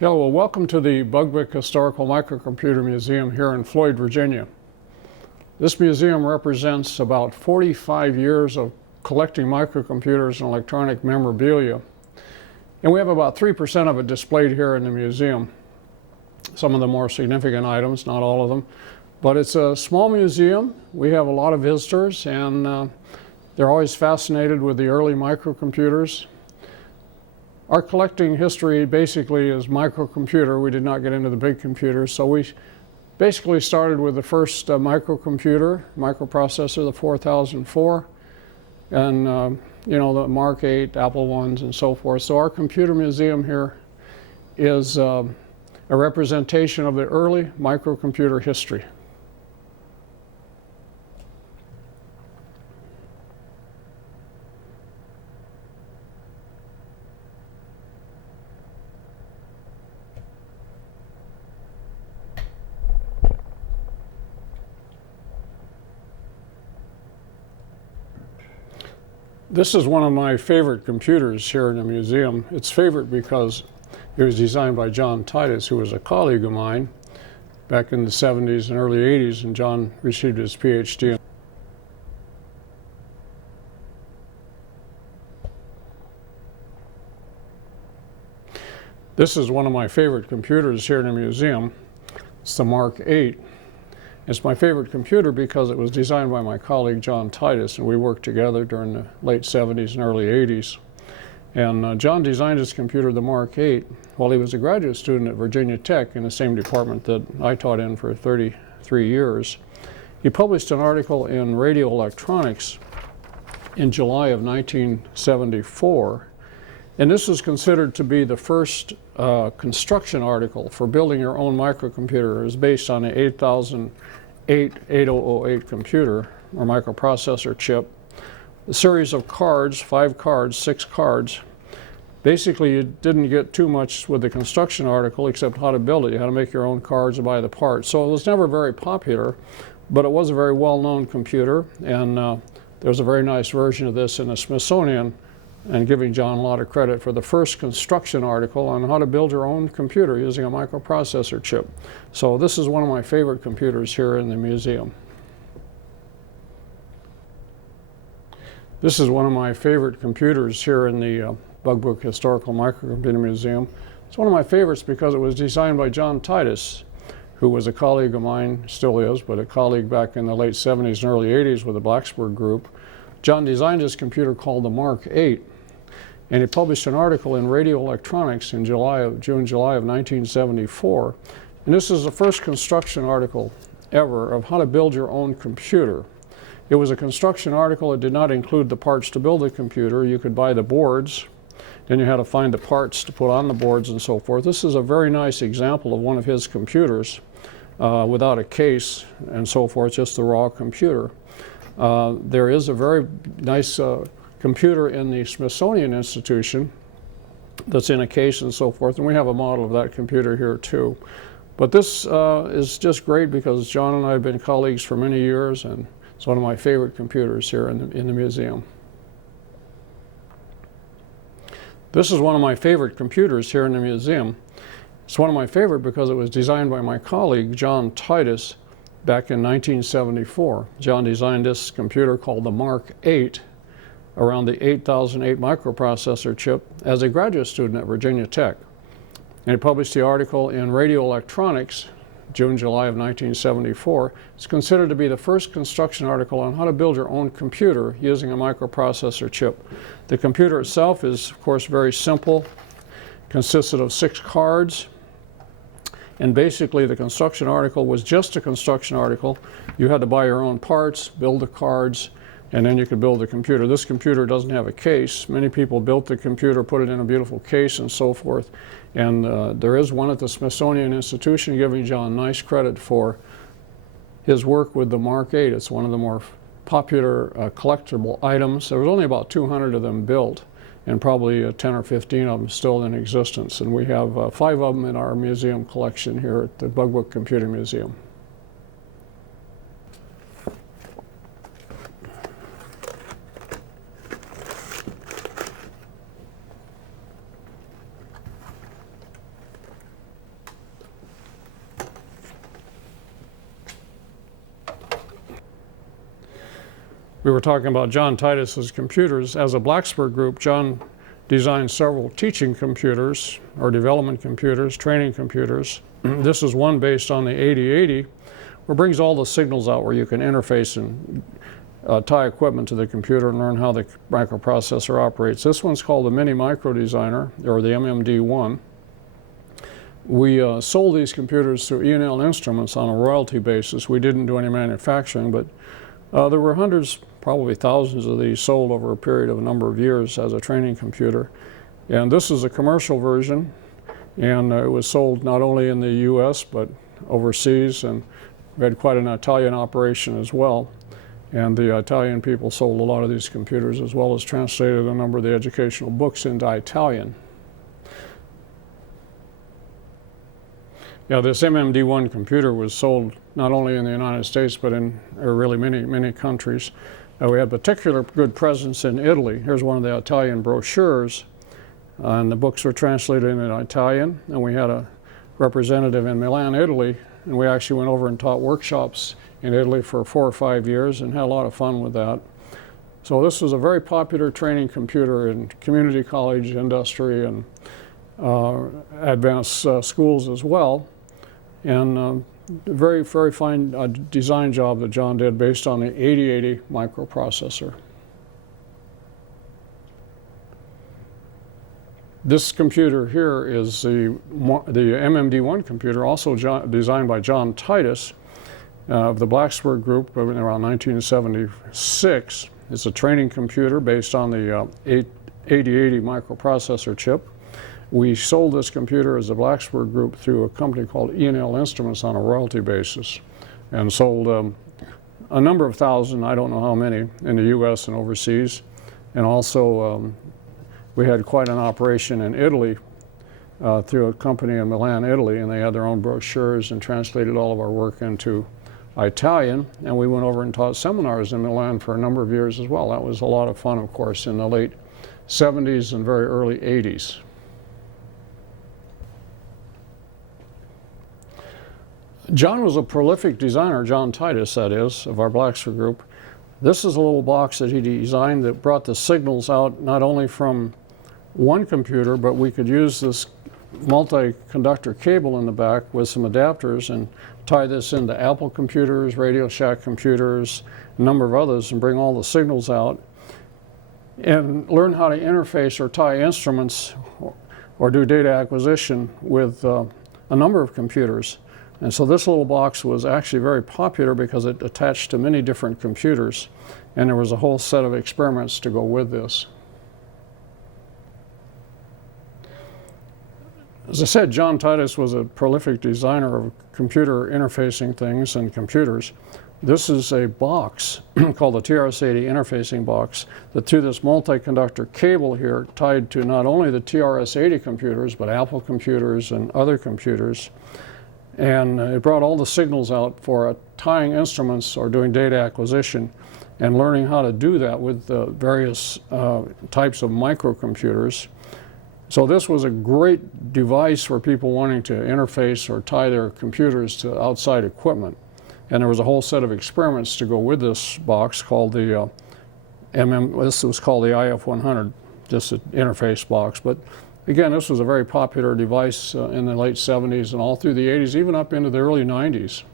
Hello, well, welcome to the Bugbrook Historical Microcomputer Museum here in Floyd, Virginia. This museum represents about 45 years of collecting microcomputers and electronic memorabilia. And we have about 3% of it displayed here in the museum. Some of the more significant items, not all of them. But it's a small museum. We have a lot of visitors, and they're always fascinated with the early microcomputers. Our collecting history basically is microcomputer. We did not get into the big computers, so we basically started with the first microcomputer, microprocessor, the 4004, and the Mark 8, Apple ones, and so forth. So our computer museum here is a representation of the early microcomputer history. This is one of my favorite computers here in the museum. It's favorite because it was designed by John Titus, who was a colleague of mine back in the 70s and early 80s, and John received his PhD. This is one of my favorite computers here in the museum. It's the Mark 8. It's my favorite computer because it was designed by my colleague John Titus, and we worked together during the late 70s and early 80s. And John designed his computer, the Mark 8, while he was a graduate student at Virginia Tech in the same department that I taught in for 33 years. He published an article in Radio Electronics in July of 1974, and this is considered to be the first construction article for building your own microcomputer. It was based on the 8008 computer, or microprocessor chip. A series of cards, 5 cards, 6 cards. Basically, you didn't get too much with the construction article except how to build it. You had to make your own cards and buy the parts. So it was never very popular, but it was a very well-known computer, and there's a very nice version of this in the Smithsonian, and giving John a lot of credit for the first construction article on how to build your own computer using a microprocessor chip. So this is one of my favorite computers here in the museum. This is one of my favorite computers here in the Bugbrook Historical Microcomputer Museum. It's one of my favorites because it was designed by John Titus, who was a colleague of mine, still is, but a colleague back in the late 70s and early 80s with the Blacksburg Group. John designed this computer called the Mark 8. And he published an article in Radio Electronics in July of 1974. And this is the first construction article ever of how to build your own computer. It was a construction article. It did not include the parts to build the computer. You could buy the boards. Then you had to find the parts to put on the boards and so forth. This is a very nice example of one of his computers without a case and so forth, just the raw computer. There is a very nice computer in the Smithsonian Institution that's in a case and so forth, and we have a model of that computer here too. But this is just great because John and I have been colleagues for many years, and it's one of my favorite computers here in the museum. This is one of my favorite computers here in the museum. It's one of my favorite because it was designed by my colleague John Titus back in 1974. John designed this computer called the Mark 8 around the 8008 microprocessor chip as a graduate student at Virginia Tech. And he published the article in Radio Electronics, July of 1974. It's considered to be the first construction article on how to build your own computer using a microprocessor chip. The computer itself is, of course, very simple. Consisted of 6 cards. And basically, the construction article was just a construction article. You had to buy your own parts, build the cards, and then you could build the computer. This computer doesn't have a case. Many people built the computer, put it in a beautiful case, and so forth. And there is one at the Smithsonian Institution, giving John nice credit for his work with the Mark 8. It's one of the more popular collectible items. There was only about 200 of them built, and probably 10 or 15 of them still in existence. And we have 5 of them in our museum collection here at the Bugbrook Computer Museum. We were talking about John Titus's computers. As a Blacksburg group, John designed several teaching computers or development computers, training computers. This is one based on the 8080, where it brings all the signals out where you can interface and tie equipment to the computer and learn how the microprocessor operates. This one's called the Mini Micro Designer, or the MMD1. We sold these computers through E&L Instruments on a royalty basis. We didn't do any manufacturing, but there were hundreds, probably thousands of these sold over a period of a number of years as a training computer. And this is a commercial version, and it was sold not only in the US but overseas, and we had quite an Italian operation as well. And the Italian people sold a lot of these computers, as well as translated a number of the educational books into Italian. Yeah, this MMD1 computer was sold not only in the United States, but in really many countries. We had particular good presence in Italy. Here's one of the Italian brochures, and the books were translated into Italian, and we had a representative in Milan, Italy, and we actually went over and taught workshops in Italy for 4 or 5 years and had a lot of fun with that. So this was a very popular training computer in community college, industry, and advanced schools as well. And very fine design job that John did based on the 8080 microprocessor. This computer here is the MMD1 computer, also designed by John Titus of the Blacksburg Group around 1976. It's a training computer based on the 8080 microprocessor chip. We sold this computer as the Blacksburg Group through a company called E&L Instruments on a royalty basis, and sold a number of thousand, I don't know how many, in the US and overseas. And also we had quite an operation in Italy through a company in Milan, Italy, and they had their own brochures and translated all of our work into Italian. And we went over and taught seminars in Milan for a number of years as well. That was a lot of fun, of course, in the late 70s and very early 80s. John was a prolific designer, John Titus, that is, of our Blacksburg Group. This is a little box that he designed that brought the signals out not only from one computer, but we could use this multi-conductor cable in the back with some adapters and tie this into Apple computers, Radio Shack computers, a number of others, and bring all the signals out and learn how to interface or tie instruments or do data acquisition with a number of computers. And so this little box was actually very popular because it attached to many different computers, and there was a whole set of experiments to go with this. As I said, John Titus was a prolific designer of computer interfacing things and computers. This is a box called the TRS-80 interfacing box that, through this multi-conductor cable here, tied to not only the TRS-80 computers, but Apple computers and other computers. And it brought all the signals out for tying instruments or doing data acquisition and learning how to do that with the various types of microcomputers. So this was a great device for people wanting to interface or tie their computers to outside equipment. And there was a whole set of experiments to go with this box called the this was called the IF100, just an interface box. But again, this was a very popular device in the late 70s and all through the 80s, even up into the early 90s.